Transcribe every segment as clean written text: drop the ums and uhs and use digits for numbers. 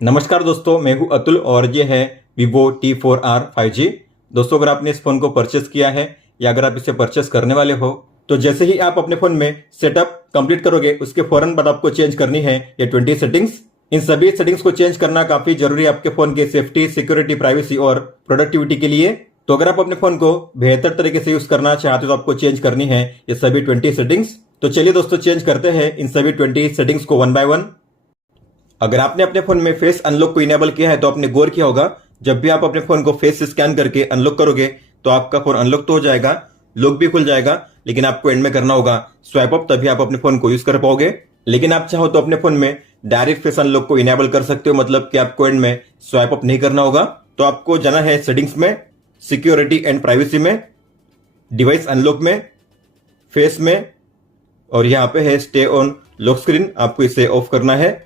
नमस्कार दोस्तों, मैं हूं अतुल और ये है Vivo T4R 5G। दोस्तों, अगर आपने इस फ़ोन को परचेस किया है या अगर आप इसे परचेस करने वाले हो तो जैसे ही आप अपने फ़ोन में सेटअप कंप्लीट करोगे उसके फ़ौरन बाद आपको चेंज करनी है ये 20 सेटिंग्स। इन सभी सेटिंग्स को चेंज करना काफ़ी जरूरी है आपके फ़ोन की सेफ्टी, सिक्योरिटी, प्राइवेसी और प्रोडक्टिविटी के लिए। तो अगर आप अपने फ़ोन को बेहतर तरीके से यूज़ करना चाहते हो तो आपको चेंज करनी है ये सभी 20 सेटिंग्स। तो चलिए दोस्तों, चेंज करते हैं इन सभी 20 सेटिंग्स को वन बाय वन। अगर आपने अपने फोन में फेस अनलॉक को इनेबल किया है तो आपने गौर किया होगा, जब भी आप अपने फोन को फेस से स्कैन करके अनलॉक करोगे तो आपका फोन अनलॉक तो हो जाएगा, लॉक भी खुल जाएगा, लेकिन आपको एंड में करना होगा स्वाइप अप, तभी आप अपने फोन को यूज कर पाओगे। लेकिन आप चाहो तो अपने फोन में डायरेक्ट फेस अनलॉक को इनेबल कर सकते हो, मतलब कि आपको एंड में स्वाइप अप नहीं करना होगा। तो आपको जाना है सेटिंग्स में, सिक्योरिटी एंड प्राइवेसी में, डिवाइस अनलॉक में, फेस में, और यहाँ पे है स्टे ऑन लॉक स्क्रीन, आपको इसे ऑफ करना है।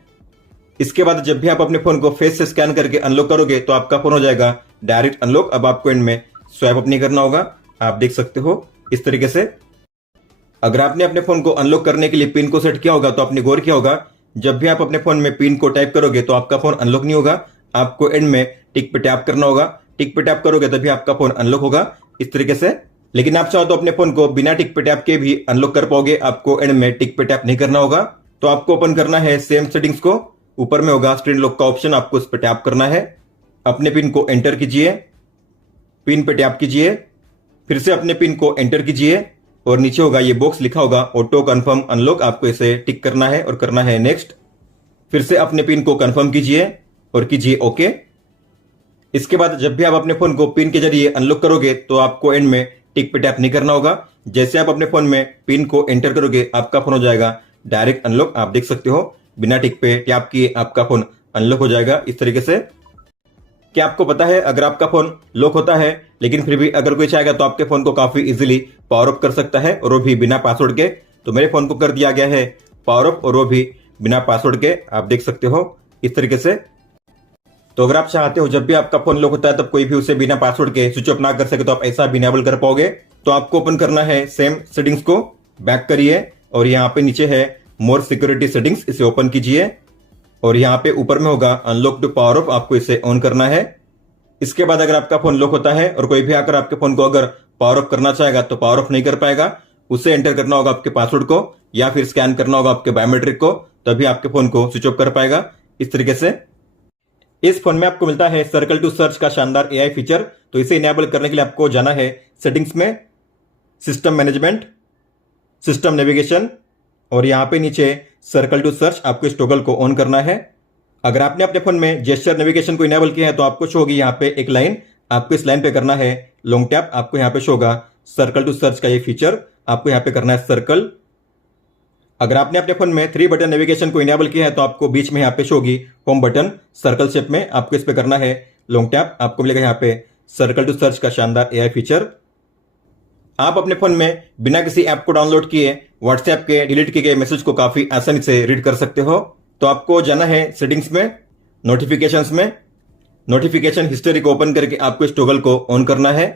इसके बाद जब भी आप अपने फोन को फेस से स्कैन करके अनलॉक करोगे तो आपका फोन हो जाएगा डायरेक्ट अनलॉक। अब आपको एंड में स्वाइप अप नहीं करना होगा, आप देख सकते हो इस तरीके से। अगर आपने अपने फोन को अनलॉक करने के लिए पिन को सेट किया होगा तो आपने गौर किया होगा, जब भी आप अपने फोन में पिन को टाइप करोगे तो आपका फोन अनलॉक नहीं होगा, आपको एंड में टिक पे टैप करना होगा। टिक पे टैप करोगे तभी आपका फोन अनलॉक होगा इस तरीके से। लेकिन आप चाहो तो अपने फोन को बिना टिक पे टैप के भी अनलॉक कर पाओगे, आपको एंड में टिक पे टैप नहीं करना होगा। तो आपको ओपन करना है सेम सेटिंग्स को, ऊपर में होगा स्क्रीन लॉक का ऑप्शन, आपको इस पर टैप करना है। अपने पिन को एंटर कीजिए, पिन पे टैप कीजिए, फिर से अपने पिन को एंटर कीजिए और नीचे होगा ये बॉक्स लिखा होगा ऑटो कंफर्म अनलॉक, आपको इसे टिक करना है और करना है नेक्स्ट। फिर से अपने पिन को कंफर्म कीजिए और कीजिए ओके। इसके बाद जब भी आप अपने फोन को पिन के जरिए अनलॉक करोगे तो आपको एंड में टिक पे टैप नहीं करना होगा। जैसे आप अपने फोन में पिन को एंटर करोगे आपका फोन हो जाएगा डायरेक्ट अनलॉक, आप देख सकते हो बिना टिक पे टैप किए आपका फोन अनलॉक हो जाएगा इस तरीके से। क्या आपको पता है, अगर आपका फोन लॉक होता है लेकिन फिर भी अगर कोई चाहेगा तो आपके फोन को काफी इजीली पावर ऑफ कर सकता है, और वो भी बिना पासवर्ड के। तो मेरे फोन को कर दिया गया है पावर ऑफ, और वो भी बिना पासवर्ड के, आप देख सकते हो इस तरीके से। तो अगर आप चाहते हो जब भी आपका फोन लॉक होता है तब कोई भी उसे बिना पासवर्ड के स्विच ऑफ ना कर सके, तो आप ऐसा भी इनेबल कर पाओगे। तो आपको ओपन करना है सेम सेटिंग्स को, बैक करिए और यहाँ पे नीचे है मोर सिक्योरिटी सेटिंग्स, इसे ओपन कीजिए और यहाँ पे ऊपर में होगा अनलॉक टू पावर ऑफ, आपको इसे ऑन करना है। इसके बाद अगर आपका फोन लॉक होता है और कोई भी आकर आपके फोन को अगर पावर ऑफ करना चाहेगा तो पावर ऑफ नहीं कर पाएगा, उसे एंटर करना होगा आपके पासवर्ड को या फिर स्कैन करना होगा आपके बायोमेट्रिक को, तभी आपके फोन को स्विच ऑफ कर पाएगा इस तरीके से। इस फोन में आपको मिलता है सर्कल टू सर्च का शानदार एआई फीचर। तो इसे इनेबल करने के लिए आपको जाना है सेटिंग्स में, सिस्टम मैनेजमेंट, सिस्टम नेविगेशन, और यहाँ पे नीचे सर्कल टू सर्च, आपको इस टॉगल को ऑन करना है। अगर आपने अपने फोन में जेस्चर नेविगेशन को इनेबल किया है तो आपको शो होगी यहाँ पे एक लाइन, आपको इस लाइन पे करना है लॉन्ग टैप, आपको यहाँ पे शो होगा सर्कल टू सर्च का ये फीचर, आपको यहाँ पे करना है सर्कल। अगर आपने अपने फोन में 3 बटन नेविगेशन को इनेबल किया है तो आपको बीच में यहाँ पे शो होगी होम बटन सर्कल शेप में, आपको इस पे करना है लॉन्ग टैप, आपको मिलेगा यहाँ पे सर्कल टू सर्च का शानदार एआई फीचर। आप अपने फोन में बिना किसी ऐप को डाउनलोड किए व्हाट्सएप के डिलीट किए गए मैसेज को काफी आसानी से रीड कर सकते हो। तो आपको जाना है सेटिंग्स में, नोटिफिकेशंस में, नोटिफिकेशन हिस्ट्री को ओपन करके आपको इस टॉगल को ऑन करना है।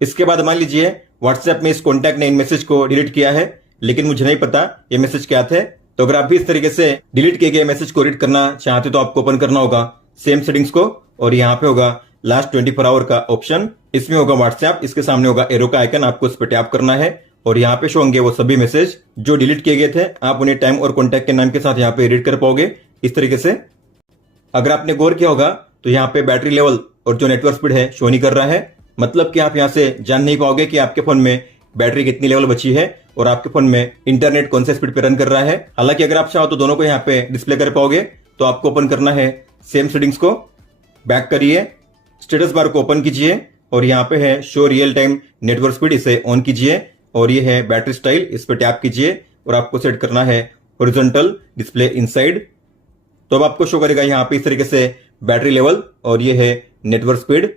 इसके बाद मान लीजिए व्हाट्सएप में इस कॉन्टैक्ट ने इन मैसेज को डिलीट किया है लेकिन मुझे नहीं पता ये मैसेज क्या थे। तो अगर आप भी इस तरीके से डिलीट किए गए मैसेज को रीड करना चाहते तो आपको ओपन करना होगा सेम सेटिंग्स को, और यहाँ पे होगा लास्ट 24 आवर का ऑप्शन, इसमें होगा व्हाट्सएप, इसके सामने होगा एरो का आइकन, आपको इस पर टैप करना है और यहाँ पे शो होंगे वो सभी मैसेज जो डिलीट किए गए थे, आप उन्हें टाइम और कॉन्टैक्ट के नाम के साथ यहाँ पे रीड कर पाओगे इस तरीके से। अगर आपने गौर किया होगा तो यहाँ पे बैटरी लेवल और जो नेटवर्क स्पीड है शो नहीं कर रहा है, मतलब कि आप यहाँ से जान नहीं पाओगे कि आपके फोन में बैटरी कितनी लेवल बची है और आपके फोन में इंटरनेट कौन से स्पीड पे रन कर रहा है। हालांकि अगर आप चाहो तो दोनों को यहाँ पे डिस्प्ले कर पाओगे। तो आपको ओपन करना है सेम सेटिंग्स को, बैक करिए, स्टेटस बार को ओपन कीजिए और यहाँ पे है show real time network speed, इसे ऑन कीजिए, और ये है बैटरी स्टाइल, इस पर टैप कीजिए और आपको सेट करना है हॉरिजॉन्टल डिस्प्ले इनसाइड। तो अब आपको शो करेगा यहाँ पे इस तरीके से बैटरी लेवल और ये है नेटवर्क स्पीड।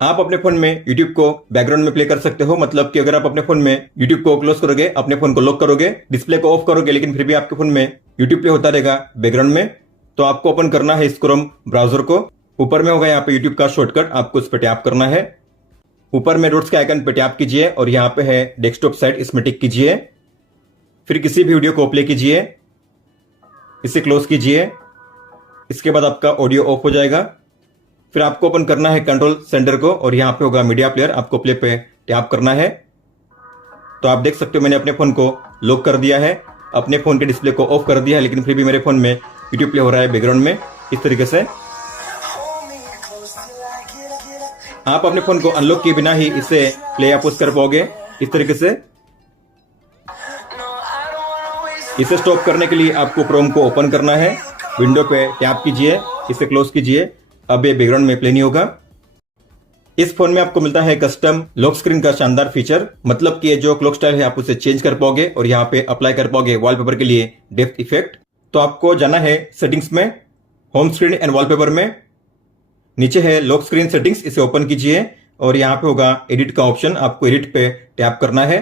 आप अपने फोन में YouTube को बैकग्राउंड में प्ले कर सकते हो, मतलब कि अगर आप अपने फोन में YouTube को क्लोज करोगे, अपने फोन को लॉक करोगे, डिस्प्ले को ऑफ करोगे, लेकिन फिर भी आपके फोन में YouTube प्ले होता रहेगा बैकग्राउंड में। तो आपको ओपन करना है इस क्रोम ब्राउजर को, ऊपर में होगा यहाँ पे YouTube का शॉर्टकट, आपको इस पर टैप करना है। ऊपर में डॉट्स के आइकन पे टैप कीजिए और यहाँ पे है डेस्कटॉप साइट, इसमें टिक कीजिए। फिर किसी भी वीडियो को प्ले कीजिए, इसे क्लोज कीजिए इसके बाद आपका ऑडियो ऑफ हो जाएगा। फिर आपको ओपन करना है कंट्रोल सेंटर को और यहाँ पे होगा मीडिया प्लेयर, आपको प्ले पे टैप करना है। तो आप देख सकते हो मैंने अपने फोन को लॉक कर दिया है, अपने फोन के डिस्प्ले को ऑफ कर दिया है, लेकिन फिर भी मेरे फोन में यूट्यूब प्ले हो रहा है बैकग्राउंड में इस तरीके से। आप अपने फोन को अनलॉक किए बिना ही इसे प्ले या पॉज कर पाओगे इस तरीके से। इसे स्टॉप करने के लिए आपको क्रोम को ओपन करना है, विंडो पे टैप कीजिए, इसे क्लोज कीजिए। अब ये बैकग्राउंड में प्ले नहीं होगा। इस फोन में आपको मिलता है कस्टम लॉक स्क्रीन का शानदार फीचर, मतलब कि ये जो क्लॉक स्टाइल है आप उसे चेंज कर पाओगे और यहाँ पे अप्लाई कर पाओगे वॉलपेपर के लिए डेप्थ इफेक्ट। तो आपको जाना है सेटिंग्स में, होम स्क्रीन एंड वॉलपेपर में, नीचे है लॉक स्क्रीन सेटिंग्स, इसे ओपन कीजिए और यहाँ पे होगा एडिट का ऑप्शन, आपको एडिट पे टैप करना है।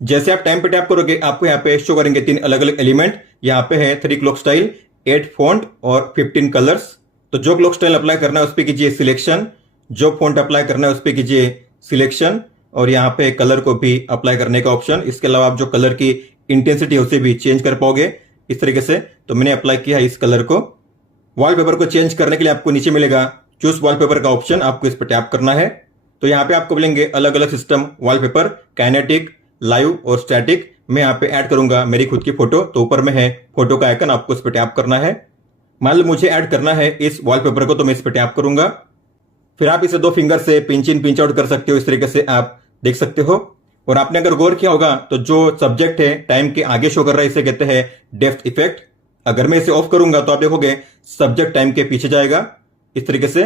जैसे आप टाइम पे टैप करोगे आपको यहाँ पे शो करेंगे 3 अलग अलग एलिमेंट। यहाँ पे है 3 क्लॉक स्टाइल, 8 फॉन्ट और 15 कलर्स। तो जो क्लॉक स्टाइल अप्लाई करना है उस पर कीजिए सिलेक्शन, जो फॉन्ट अप्लाई करना है उस पर कीजिए सिलेक्शन और यहाँ पे कलर को भी अप्लाई करने का ऑप्शन। इसके अलावा आप जो कलर की इंटेंसिटी है उसे भी चेंज कर पाओगे इस तरीके से। तो मैंने अप्लाई किया है इस कलर को। वॉलपेपर को चेंज करने के लिए आपको नीचे मिलेगा चूज वॉलपेपर का ऑप्शन, आपको इस पर टैप करना है। तो यहाँ पे आपको मिलेंगे अलग अलग सिस्टम वॉलपेपर, काइनेटिक, लाइव और स्टैटिक। मैं यहाँ पे ऐड करूंगा मेरी खुद की फोटो, तो ऊपर में है फोटो का आइकन, आपको इस पर टैप करना है। मान लो मुझे ऐड करना है इस वॉलपेपर को, तो मैं इस पर टैप करूंगा। फिर आप इसे 2 फिंगर से पिंच इन पिंच आउट कर सकते हो, इस तरीके से आप देख सकते हो। और आपने अगर गौर किया होगा तो जो सब्जेक्ट है टाइम के आगे शो कर रहा है, इसे कहते हैं डेप्थ इफेक्ट। अगर मैं इसे ऑफ करूंगा तो आप देखोगे सब्जेक्ट टाइम के पीछे जाएगा इस तरीके से।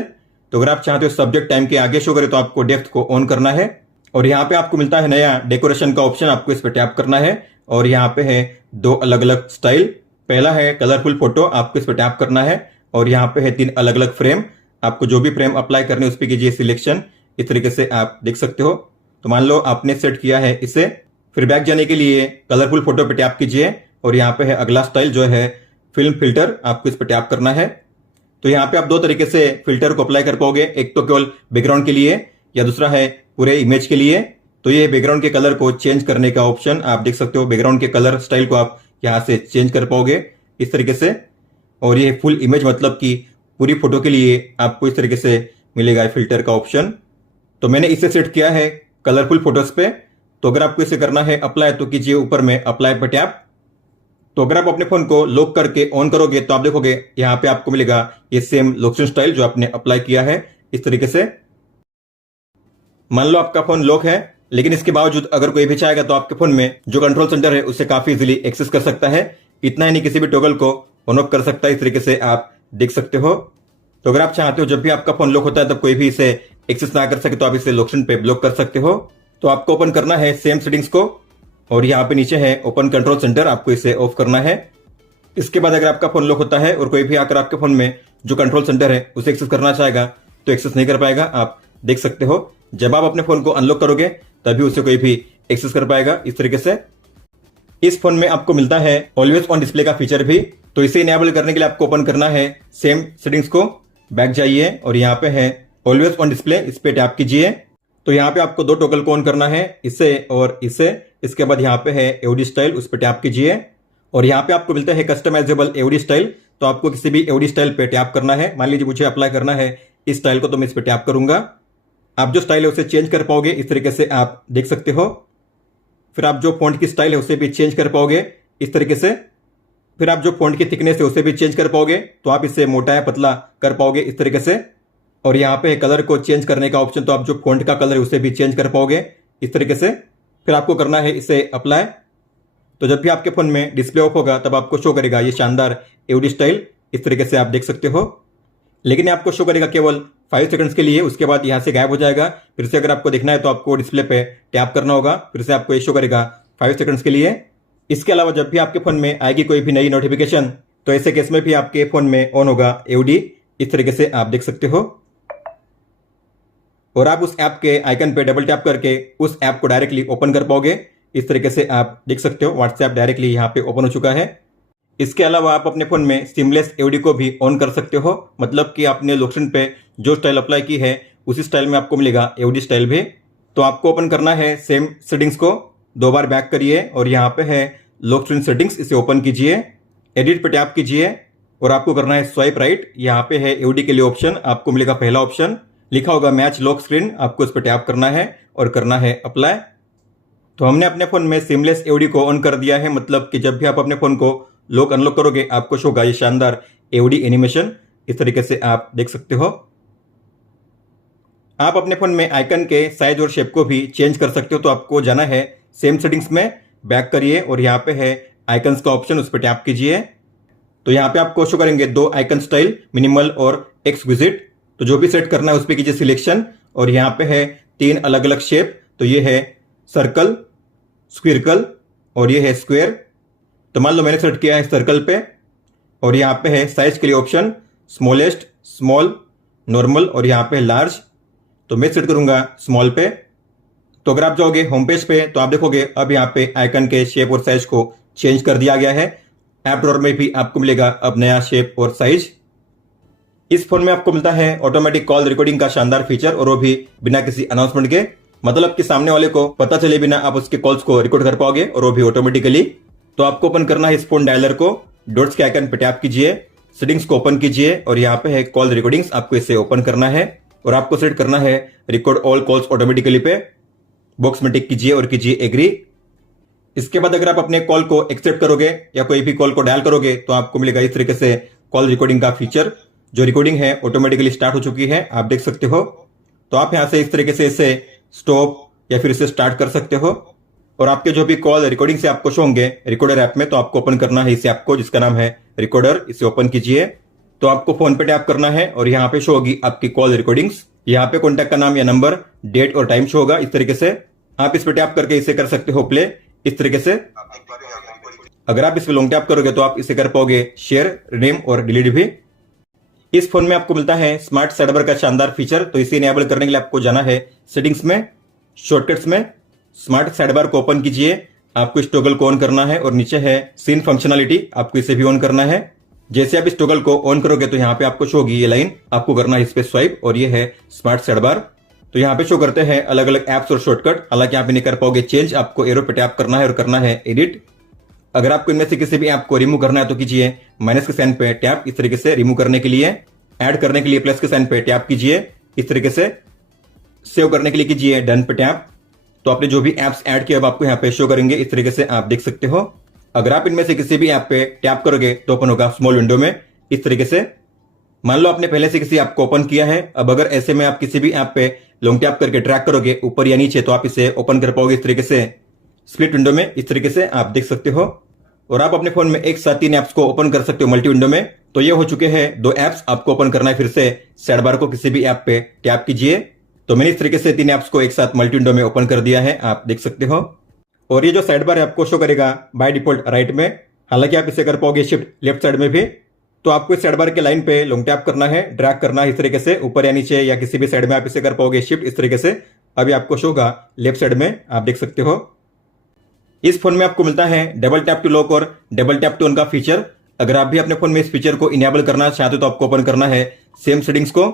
तो अगर आप चाहते हो सब्जेक्ट टाइम के आगे शो करे तो आपको डेप्थ को ऑन करना है। और यहाँ पे आपको मिलता है नया डेकोरेशन का ऑप्शन, आपको इस पर टैप करना है और यहाँ पे है 2 अलग अलग स्टाइल। पहला है कलरफुल फोटो, आपको इस पर टैप करना है और यहाँ पे है 3 अलग अलग फ्रेम, आपको जो भी फ्रेम अप्लाई करने उस पर कीजिए सिलेक्शन, इस तरीके से आप देख सकते हो। तो मान लो आपने सेट किया है इसे, फिर बैक जाने के लिए कलरफुल फोटो पे टैप कीजिए और यहाँ पे है अगला स्टाइल जो है फिल्म फिल्टर, आपको इस पर टैप करना है। तो यहाँ पे आप 2 तरीके से फिल्टर को अप्लाई कर पाओगे, एक तो केवल बैकग्राउंड के लिए या दूसरा है पूरे इमेज के लिए। तो ये बैकग्राउंड के कलर को चेंज करने का ऑप्शन, आप देख सकते हो बैकग्राउंड के कलर स्टाइल को आप यहाँ से चेंज कर पाओगे इस तरीके से। और ये फुल इमेज मतलब कि पूरी फोटो के लिए आपको इस तरीके से मिलेगा फिल्टर का ऑप्शन। तो मैंने इसे सेट किया है कलरफुल फोटोज पे। तो अगर आपको इसे करना है अप्लाई तो कीजिए ऊपर में अप्लाई पर टैप। तो अगर आप अपने फोन को लॉक करके ऑन करोगे तो आप देखोगे यहाँ पे आपको मिलेगा ये सेम लॉक स्टाइल जो आपने अप्लाई किया है इस तरीके से। मान लो आपका फोन लॉक है, लेकिन इसके बावजूद अगर कोई भी चाहेगा तो आपके फोन में जो कंट्रोल सेंटर है उसे काफी इजीली एक्सेस कर सकता है। इतना ही नहीं, किसी भी टॉगल को ऑन ऑफ कर सकता है, इस तरीके से आप देख सकते हो। तो अगर आप चाहते हो जब भी आपका फोन लॉक होता है तब कोई भी इसे एक्सेस ना कर सके तो आप इसे लॉक स्क्रीन पे ब्लॉक कर सकते हो। तो आपको ओपन करना है सेम सेटिंग्स को और यहाँ पे नीचे है ओपन कंट्रोल सेंटर, आपको इसे ऑफ करना है। इसके बाद अगर आपका फोन लॉक होता है और कोई भी आकर आपके फोन में जो कंट्रोल सेंटर है उसे एक्सेस करना चाहेगा तो एक्सेस नहीं कर पाएगा, आप देख सकते हो। जब आप अपने फोन को अनलॉक करोगे तभी उसे कोई भी एक्सेस कर पाएगा इस तरीके से। इस फोन में आपको मिलता है ऑलवेज ऑन डिस्प्ले का फीचर भी। तो इसे इनेबल करने के लिए आपको ओपन करना है सेम सेटिंग्स को, बैक जाइए और यहाँ पे है ऑलवेज ऑन डिस्प्ले, इस पे टैप कीजिए। तो यहाँ पे आपको 2 टॉगल को ऑन करना है, इसे और इसे। इसके बाद यहाँ पे है एओडी स्टाइल, उस पर टैप कीजिए और यहाँ पे आपको मिलता है कस्टमाइजेबल एओडी स्टाइल। तो आपको किसी भी एओडी स्टाइल पे टैप करना है। मान लीजिए मुझे अप्लाई करना है इस स्टाइल को, तो मैं इस पे टैप करूंगा। आप जो स्टाइल है उसे चेंज कर पाओगे इस तरीके से, आप देख सकते हो। फिर आप जो फॉन्ट की स्टाइल है उसे भी चेंज कर पाओगे इस तरीके से। फिर आप जो फॉन्ट की थिकनेस है उसे भी चेंज कर पाओगे, तो आप इसे मोटा या पतला कर पाओगे इस तरीके से। और यहाँ पे कलर को चेंज करने का ऑप्शन, तो आप जो फॉन्ट का कलर है उसे भी चेंज कर पाओगे इस तरीके से। फिर आपको करना है इसे अप्लाई। तो जब भी आपके फोन में डिस्प्ले ऑफ होगा तब आपको शो करेगा ये शानदार एओडी स्टाइल, इस तरीके से आप देख सकते हो। लेकिन ये आपको शो करेगा केवल 5 सेकंड्स के लिए, उसके बाद यहाँ से गायब हो जाएगा। फिर से अगर आपको देखना है तो आपको डिस्प्ले पे टैप करना होगा, फिर से आपको ये शो करेगा 5 सेकंड्स के लिए। इसके अलावा जब भी आपके फोन में आएगी कोई भी नई नोटिफिकेशन तो ऐसे केस में भी आपके फोन में ऑन होगा एओडी, इस तरीके से आप देख सकते हो। और आप उस ऐप के आइकन पे डबल टैप करके उस ऐप को डायरेक्टली ओपन कर पाओगे इस तरीके से, आप देख सकते हो। व्हाट्सएप डायरेक्टली यहाँ पे ओपन हो चुका है। इसके अलावा आप अपने फोन में सिमलेस एओडी को भी ऑन कर सकते हो, मतलब कि आपने लॉक स्क्रीन पे जो स्टाइल अप्लाई की है उसी स्टाइल में आपको मिलेगा एओडी स्टाइल भी। तो आपको ओपन करना है सेम सेटिंग्स को, 2 बार बैक करिए और यहाँ पे है लॉक स्क्रीन सेटिंग्स, इसे ओपन कीजिए, एडिट पे टैप कीजिए और आपको करना है स्वाइप राइट। यहाँ पे है एओडी के लिए ऑप्शन, आपको मिलेगा पहला ऑप्शन, लिखा होगा मैच लॉक स्क्रीन, आपको इस पर टैप करना है और करना है अप्लाई। तो हमने अपने फोन में सीमलेस एओडी को ऑन कर दिया है, मतलब कि जब भी आप अपने फोन को लॉक अनलॉक करोगे आपको शो होगा ये शानदार एओडी एनिमेशन। इस तरीके से आप देख सकते हो। आप अपने फोन में आइकन के साइज और शेप को भी चेंज कर सकते हो। तो आपको जाना है सेम सेटिंग्स में, बैक करिए और यहाँ पे है आइकन्स का ऑप्शन, उस पर टैप कीजिए। तो यहाँ पे आपको शो करेंगे दो आइकन स्टाइल, मिनिमल और एक्सक्विजिट। तो जो भी सेट करना है उस पर कीजिए सिलेक्शन और यहाँ पे है 3 अलग अलग शेप। तो ये है सर्कल, स्क्विरकल और ये है स्क्वायर। तो मान लो मैंने सेट किया है सर्कल पे और यहाँ पे है साइज के लिए ऑप्शन, स्मॉलेस्ट, स्मॉल, नॉर्मल और यहाँ पे लार्ज। तो मैं सेट करूंगा स्मॉल पे। तो अगर आप जाओगे होम पेज पे तो आप देखोगे अब यहाँ पे आइकन के शेप और साइज को चेंज कर दिया गया है। ऐप ड्रॉअर में भी आपको मिलेगा अब नया शेप और साइज। इस फोन में आपको मिलता है ऑटोमेटिक कॉल रिकॉर्डिंग का शानदार फीचर, और वो भी बिना किसी अनाउंसमेंट के, मतलब कि सामने वाले को पता चले बिना आप उसके कॉल्स को रिकॉर्ड कर पाओगे, और वो भी ऑटोमेटिकली। तो आपको ओपन करना है इस फोन डायलर को, डॉट्स के आइकन पे टैप कीजिए, सेटिंग्स को ओपन कीजिए और यहाँ पे है कॉल रिकॉर्डिंग्स, आपको इसे ओपन करना है और आपको सेट करना है रिकॉर्ड ऑल कॉल्स ऑटोमेटिकली पे। बॉक्स में टिक कीजिए और कीजिए एग्री। इसके बाद अगर आप अपने कॉल को एक्सेप्ट करोगे या कोई भी कॉल को डायल करोगे तो आपको मिलेगा इस तरीके से कॉल रिकॉर्डिंग का फीचर। जो रिकॉर्डिंग है ऑटोमेटिकली स्टार्ट हो चुकी है, आप देख सकते हो। तो आप यहां से इस तरीके से इसे स्टॉप या फिर इसे स्टार्ट कर सकते हो। और आपके जो भी कॉल रिकॉर्डिंग से आपको शो होंगे रिकॉर्डर ऐप में, तो आपको ओपन करना है इस ऐप को जिसका नाम है रिकॉर्डर। इसे ओपन कीजिए। तो आपको फोन पे टैप करना है और यहाँ पे शो होगी आपकी कॉल रिकॉर्डिंग्स। यहाँ पे कॉन्टैक्ट का नाम या नंबर, डेट और टाइम शो होगा। इस तरीके से आप इस पे टैप करके इसे कर सकते हो प्ले। इस तरीके से अगर आप इस पे लॉन्ग टैप करोगे तो आप इसे कर पाओगे शेयर, रिनेम और डिलीट भी। इस फोन में आपको मिलता है स्मार्ट साइडबार का शानदार फीचर। तो इसे इनेबल करने के लिए आपको जाना है सेटिंग्स में, शॉर्टकट्स में, स्मार्ट साइडबार को ओपन कीजिए। आपको इस टॉगल को ऑन करना है और नीचे है सीन फंक्शनलिटी, आपको इसे भी ऑन करना है। जैसे आप इस टॉगल को ऑन करोगे तो यहाँ पे आपको शो होगी ये लाइन, आपको करना है इस पे स्वाइप और ये है स्मार्ट साइडबार। तो यहाँ पे शो करते हैं अलग अलग एप्स और शॉर्टकट, हालांकि आप नहीं कर पाओगे चेंज, आपको एरो पे टैप करना है और करना है एडिट। अगर आपको इनमें से किसी भी ऐप को रिमूव करना है तो कीजिए माइनस के साइन पे टैप, इस तरीके से रिमूव करने के लिए। ऐड करने के लिए प्लस के साइन पे टैप कीजिए इस तरीके से। सेव करने के लिए कीजिए डन पे टैप। तो आपने जो भी एप्स ऐड किए अब आपको यहाँ पे शो करेंगे, इस तरीके से आप देख सकते हो। अगर आप इनमें से किसी भी ऐप पे टैप करोगे तो ओपन होगा स्मॉल विंडो में इस तरीके से। मान लो आपने पहले से किसी ऐप को ओपन किया है, अब अगर ऐसे में आप किसी भी ऐप पे लॉन्ग टैप करके ड्रैग करोगे ऊपर या नीचे तो आप इसे ओपन कर पाओगे इस तरीके से स्प्लिट विंडो में, इस तरीके से आप देख सकते हो। और आप अपने फोन में एक साथ 3 ऐप्स को ओपन कर सकते हो मल्टी विंडो में। तो ये हो चुके हैं 2 ऐप्स, आपको ओपन करना है फिर से साइड बार को किसी भी ऐप पे टैप कीजिए। तो मैंने इस तरीके से 3 ऐप्स को एक साथ मल्टी विंडो में ओपन कर दिया है, आप देख सकते हो। और ये जो साइड बार है आपको शो करेगा बाय डिफॉल्ट राइट में, हालांकि आप इसे कर पाओगे शिफ्ट लेफ्ट साइड में भी। तो आपको इस साइड बार के लाइन पे लॉन्ग टैप करना है, ड्रैग करना है इस तरीके से ऊपर या नीचे या किसी भी साइड में आप इसे कर पाओगे शिफ्ट इस तरीके से। अभी आपको शो होगा लेफ्ट साइड में, आप देख सकते हो। इस फोन में आपको मिलता है डबल टैप टू लॉक और डबल टैप टू ऑन का फीचर। अगर आप भी अपने फोन में इस फीचर को इनेबल करना चाहते हो तो आपको ओपन करना है सेम सेटिंग्स को,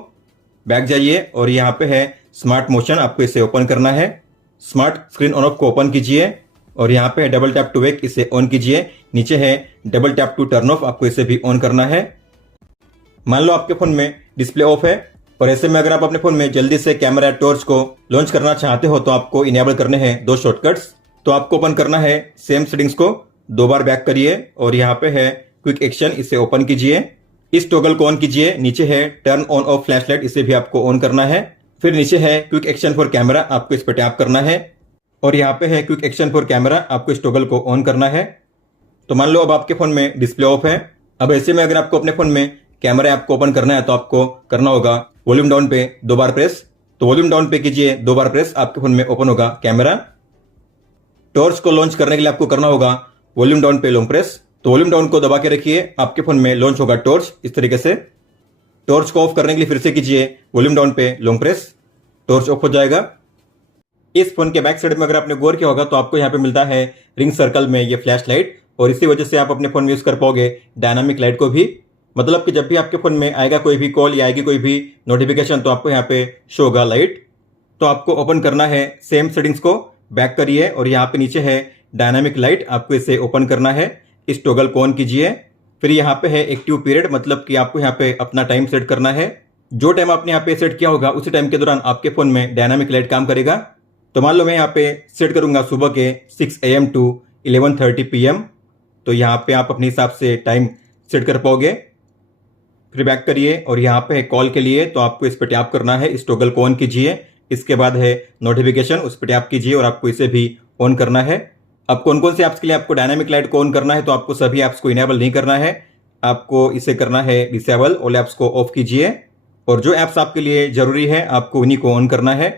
बैक जाइए और यहाँ पे है स्मार्ट मोशन, आपको इसे ओपन करना है। स्मार्ट स्क्रीन ऑन ऑफ को ओपन कीजिए और यहाँ पे है डबल टैप टू वेक, इसे ऑन कीजिए। नीचे है double tap to turn off, आपको इसे भी ऑन करना है। मान लो आपके फोन में डिस्प्ले ऑफ है और ऐसे में अगर आप अपने फोन में जल्दी से कैमरा टॉर्च को लॉन्च करना चाहते हो तो आपको इनेबल करने हैं 2 शॉर्टकट्स। तो आपको ओपन करना है सेम सेटिंग्स को, 2 बार बैक करिए और यहाँ पे है क्विक एक्शन, इसे ओपन कीजिए। इस टॉगल को ऑन कीजिए। नीचे है टर्न ऑन ऑफ फ्लैशलाइट, इसे भी आपको ऑन करना है। फिर नीचे है क्विक एक्शन फॉर कैमरा, आपको इस पर टैप करना है और यहाँ पे है क्विक एक्शन फॉर कैमरा, आपको इस टॉगल को ऑन करना है। तो मान लो अब आपके फोन में डिस्प्ले ऑफ है। अब ऐसे में अगर आपको अपने फोन में कैमरा ऐप को ओपन करना है तो आपको करना होगा वॉल्यूम डाउन पे 2 बार प्रेस। तो वॉल्यूम डाउन पे कीजिए 2 बार प्रेस, आपके फोन में ओपन होगा कैमरा। टॉर्च को लॉन्च करने के लिए आपको करना होगा वॉल्यूम डाउन पे लॉन्ग प्रेस। तो वॉल्यूम डाउन को दबा के रखिए, आपके फोन में लॉन्च होगा टॉर्च इस तरीके से। टॉर्च को ऑफ करने के लिए फिर से कीजिए वॉल्यूम डाउन पे लॉन्ग प्रेस, टॉर्च ऑफ हो जाएगा। इस फोन के बैक साइड में अगर आपने गौर किया होगा तो आपको यहाँ पे मिलता है रिंग सर्कल में ये फ्लैश लाइट, और इसी वजह से आप अपने फोन में यूज कर पाओगे डायनामिक लाइट को भी। मतलब कि जब भी आपके फोन में आएगा कोई भी कॉल या आएगी कोई भी नोटिफिकेशन तो आपको यहाँ पे शो होगा लाइट। तो आपको ओपन करना है सेम सेटिंग्स को, बैक करिए और यहाँ पे नीचे है डायनामिक लाइट, आपको इसे ओपन करना है। इस टॉगल को ऑन कीजिए फिर यहाँ पे है एक्टिव पीरियड, मतलब कि आपको यहाँ पे अपना टाइम सेट करना है। जो टाइम आपने यहाँ पे सेट किया होगा उसी टाइम के दौरान आपके फोन में डायनामिक लाइट काम करेगा। तो मान लो मैं यहाँ पे सेट करूंगा सुबह के 6 AM टू 11:30 PM। तो यहाँ पे आप अपने हिसाब से टाइम सेट कर पाओगे। फिर बैक करिए और यहाँ पे है कॉल के लिए, तो आपको इस पर टैप करना है, इस टॉगल को ऑन कीजिए। इसके बाद है नोटिफिकेशन, उस पर टैप कीजिए और आपको इसे भी ऑन करना है। अब कौन कौन से ऐप्स के लिए आपको डायनामिक लाइट को ऑन करना है, तो आपको सभी ऐप्स को इनेबल नहीं करना है, आपको इसे करना है डिसेबल। ऑल ऐप्स को ऑफ कीजिए और जो ऐप्स आपके लिए जरूरी है आपको उन्हीं को ऑन करना है।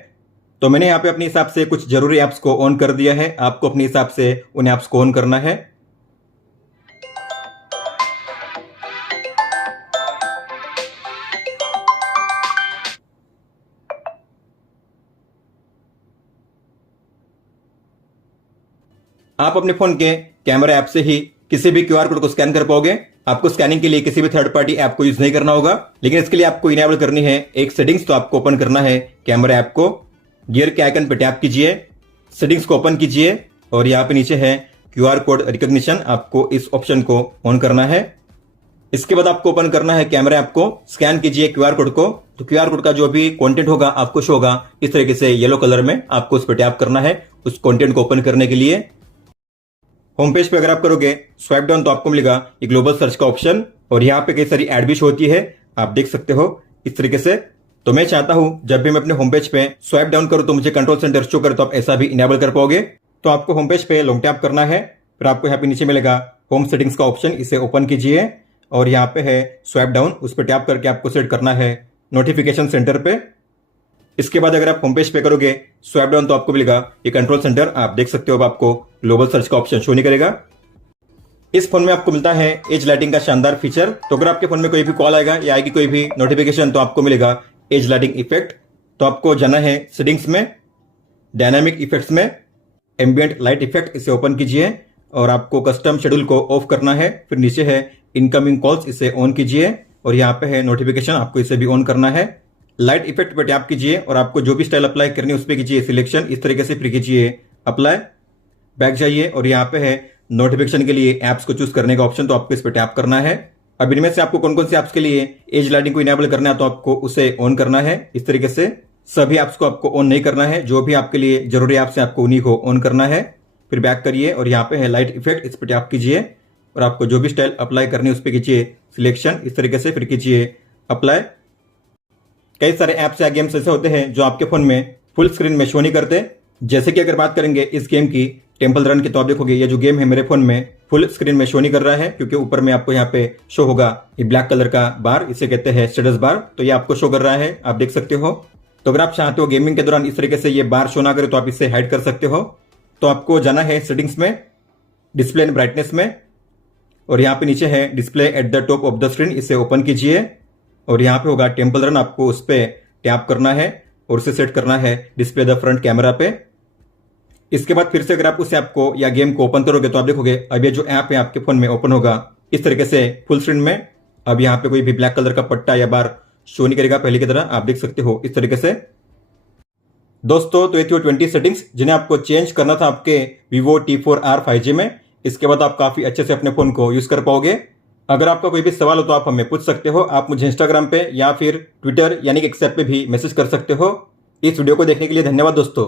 तो मैंने यहाँ पे अपने हिसाब से कुछ जरूरी ऐप्स को ऑन कर दिया है, आपको अपने हिसाब से उन ऐप्स को ऑन करना है। आप अपने फोन के कैमरा ऐप से ही किसी भी QR कोड को स्कैन कर पाओगे। आपको स्कैनिंग के लिए किसी भी थर्ड पार्टी ऐप को यूज नहीं करना होगा, लेकिन इसके लिए आपको इनेबल करनी है एक सेटिंग्स। तो आपको ओपन करना है कैमरा ऐप को, गियर के आइकन पर टैप कीजिए, सेटिंग्स को ओपन कीजिए और यहाँ पे नीचे है QR कोड रिकॉग्निशन, आपको इस ऑप्शन को ऑन करना है। इसके बाद आपको ओपन करना है कैमरा ऐप को, स्कैन कीजिए QR कोड को। तो QR कोड का जो भी कंटेंट होगा आपको शो होगा इस तरीके से येलो कलर में, आपको उस पर टैप करना है उस कंटेंट को ओपन करने के लिए। होम पेज पे अगर आप करोगे स्वाइप डाउन तो आपको मिलेगा ये ग्लोबल सर्च का ऑप्शन और यहाँ पे कई सारी एड भी शो होती है, आप देख सकते हो इस तरीके से। तो मैं चाहता हूं जब भी मैं अपने होम पेज पे स्वाइप डाउन करूं तो मुझे कंट्रोल सेंटर शो करे, तो आप ऐसा भी इनेबल कर पाओगे। तो आपको होम पेज पे लॉन्ग टैप करना है, फिर आपको यहाँ पे नीचे मिलेगा होम सेटिंग्स का ऑप्शन, इसे ओपन कीजिए और यहाँ पे है स्वाइप डाउन, उस पर टैप करके आपको सेट करना है नोटिफिकेशन सेंटर पे। इसके बाद अगर आप होम पेज पे करोगे स्वाइप डाउन तो आपको मिलेगा ये कंट्रोल सेंटर, आप देख सकते हो। अब आपको ग्लोबल सर्च का ऑप्शन शो नहीं करेगा। इस फोन में आपको मिलता है एज लाइटिंग का शानदार फीचर। तो अगर आपके फोन में कोई भी कॉल आएगा या आएगी कोई भी नोटिफिकेशन तो आपको मिलेगा एज लाइटिंग इफेक्ट। तो आपको जाना है सेटिंग्स में, डायनामिक इफेक्ट्स में, एम्बिएंट लाइट इफेक्ट, इसे ओपन कीजिए और आपको कस्टम शेड्यूल को ऑफ करना है। फिर नीचे है इनकमिंग कॉल्स, इसे ऑन कीजिए और यहाँ पे है नोटिफिकेशन, आपको इसे भी ऑन करना है। लाइट इफेक्ट पर टैप कीजिए और आपको जो भी स्टाइल अप्लाई करनी है उस पर कीजिए सिलेक्शन, इस तरीके से फिर कीजिए अप्लाई। बैक जाइए और यहाँ पे है नोटिफिकेशन के लिए ऐप्स को चूज करने का ऑप्शन, तो आपको इस पर टैप करना है। अब इनमें से आपको कौन कौन से ऐप्स के लिए एज लाइटिंग को इनेबल करना है तो आपको उसे ऑन करना है। इस तरीके से सभी ऐप्स को आपको ऑन नहीं करना है, जो भी आपके लिए जरूरी ऐप्स है आपको उन्हीं को ऑन करना है। फिर बैक करिए और यहाँ पे है लाइट इफेक्ट, इस पर टैप कीजिए और आपको जो भी स्टाइल अप्लाई करनी है उस पर कीजिए सिलेक्शन, इस तरीके से फिर कीजिए अप्लाई। कई सारे ऐप्स या गेम्स ऐसे होते हैं जो आपके फोन में फुल स्क्रीन में शो नहीं करते। जैसे कि अगर बात करेंगे इस गेम की टेम्पल रन की, तो आप देखोगे ये जो गेम है मेरे फोन में फुल स्क्रीन में शो नहीं कर रहा है, क्योंकि ऊपर में आपको यहाँ पे शो होगा ये ब्लैक कलर का बार, इसे कहते हैं स्टेटस बार। तो ये आपको शो कर रहा है, आप देख सकते हो। तो अगर आप चाहते हो गेमिंग के दौरान इस तरीके से ये बार शो ना करे तो आप इसे हाइड कर सकते हो। तो आपको जाना है सेटिंग्स में, डिस्प्ले एंड ब्राइटनेस में और यहाँ पे नीचे है display at the top of the screen, इसे ओपन कीजिए और यहाँ पे होगा टेम्पल रन, आपको उस पर टैप करना है और उसे सेट करना है डिस्प्ले द फ्रंट कैमरा पे। इसके बाद फिर से अगर आप उस ऐप को या गेम को ओपन करोगे तो आप देखोगे अब ये जो ऐप है आपके फोन में ओपन होगा इस तरीके से फुल स्क्रीन में। अब यहाँ पे कोई भी ब्लैक कलर का पट्टा या बार शो नहीं करेगा पहले की तरह, आप देख सकते हो इस तरीके से। दोस्तों तो ये थी 20 सेटिंग्स जिन्हें आपको चेंज करना था आपके Vivo T4R 5G में। इसके बाद आप काफी अच्छे से अपने फोन को यूज कर पाओगे। अगर आपका कोई भी सवाल हो तो आप हमें पूछ सकते हो, आप मुझे इंस्टाग्राम पे या फिर ट्विटर यानी कि एक्स ऐप पे भी मैसेज कर सकते हो। इस वीडियो को देखने के लिए धन्यवाद दोस्तों।